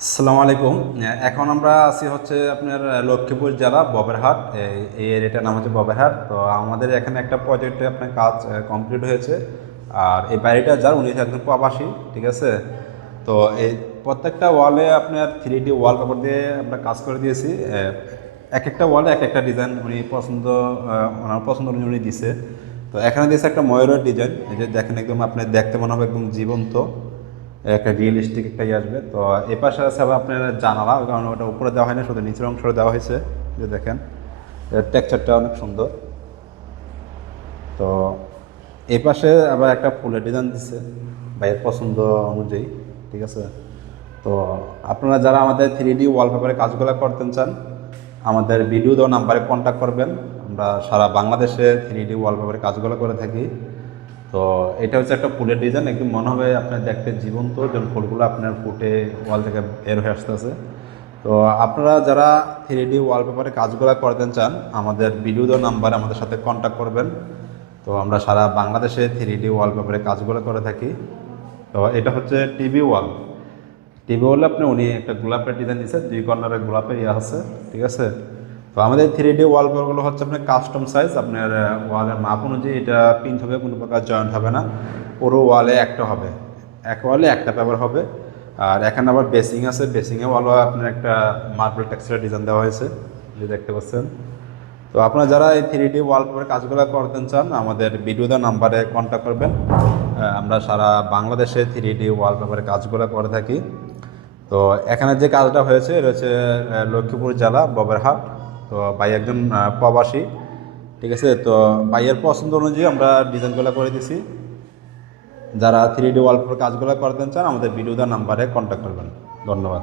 আসসালামু আলাইকুম। এখন আমরা আছি হচ্ছে আপনার লক্ষ্মীপুর জেলা ববেরহাট। এই এরিয়াটার নাম হচ্ছে ববেরহাট। তো আমাদের এখানে একটা প্রজেক্টে আপনার কাজ কমপ্লিট হয়েছে। আর এই বাড়িটা যার উনি একজন প্রবাসী, ঠিক আছে। তো এই প্রত্যেকটা ওয়ালে আপনার 3D ওয়ালপেপার দিয়ে আমরা কাজ করে দিয়েছি। এক একটা ওয়ালে এক একটা ডিজাইন উনি ওনার পছন্দ অনুযায়ী উনি দিছে। তো এখানে দিয়েছে একটা ময়ূরের ডিজাইন, এই যে দেখেন একদম আপনি দেখতে মনে হবে একদম জীবন্ত, একটা রিয়েলিস্টিক একটা আসবে। তো এই পাশে আছে আবার আপনার জানালা, কারণ ওটা উপরে দেওয়া হয় না, শুধু নিচের অংশ দেওয়া হয়েছে। যে দেখেন টেক্সচারটা অনেক সুন্দর। তো এই পাশে আবার একটা ফুলের ডিজাইন দিচ্ছে ভাইয়ের পছন্দ অনুযায়ী, ঠিক আছে। তো আপনারা যারা আমাদের 3D ওয়ালপেপারে কাজগুলো করতে চান, আমাদের ভিডিও দেওয়া নাম্বারে কন্ট্যাক্ট করবেন। আমরা সারা বাংলাদেশে 3D ওয়ালপেপারে কাজগুলো করে থাকি। তো এটা হচ্ছে একটা ফুলের ডিজাইন, একদম মনে হবে আপনার দেখতে জীবন্ত, যখন ফুলগুলো আপনার ফুটে ওয়াল থেকে বের হয়ে আসতেছে। তো আপনারা যারা 3D ওয়ালপেপারে কাজগুলো করতে চান, আমাদের ভিডিও দেওয়া নাম্বারে আমাদের সাথে কন্ট্যাক্ট করবেন। তো আমরা সারা বাংলাদেশে 3D ওয়ালপেপারে কাজগুলো করে থাকি। তো এটা হচ্ছে টিভি ওয়াল। টিভি ওয়ালে আপনি উনি একটা গোলাপের ডিজাইন দিচ্ছে, 2 কর্নারে গোলাপের ইয়ে আছে, ঠিক আছে। তো আমাদের 3D ওয়ালপেপারগুলো হচ্ছে আপনার কাস্টম সাইজ, আপনার ওয়ালের মাপ অনুযায়ী এটা প্রিন্ট হবে, কোনো প্রকার জয়েন্ট হবে না। পুরো ওয়ালে একটা হবে, এক ওয়ালে একটা পেপার হবে। আর এখানে আবার বেসিং আছে, বেসিংয়ে ওয়ালও আপনার একটা মার্বেল টেক্সচার ডিজাইন দেওয়া হয়েছে, যে দেখতে পাচ্ছেন। তো আপনারা যারা এই 3D ওয়ালপেপারের কাজগুলো করতে চান, আমাদের ভিডিও দেওয়া নাম্বারে কন্ট্যাক্ট করবেন। আমরা সারা বাংলাদেশে 3D ওয়ালপেপারের কাজগুলো করে থাকি। তো এখানে যে কাজটা হয়েছে এটা হচ্ছে লক্ষ্মীপুর জেলা ববেরহাট। তো ভাই একজন প্রবাসী, ঠিক আছে। তো ভাইয়ের পছন্দ অনুযায়ী আমরা ডিজাইনগুলো করে দিছি। যারা 3D ওয়ালপেপার কাজগুলো করতে চান, আমাদের ভিডিও দেওয়া নাম্বারে কন্ট্যাক্ট করবেন। ধন্যবাদ।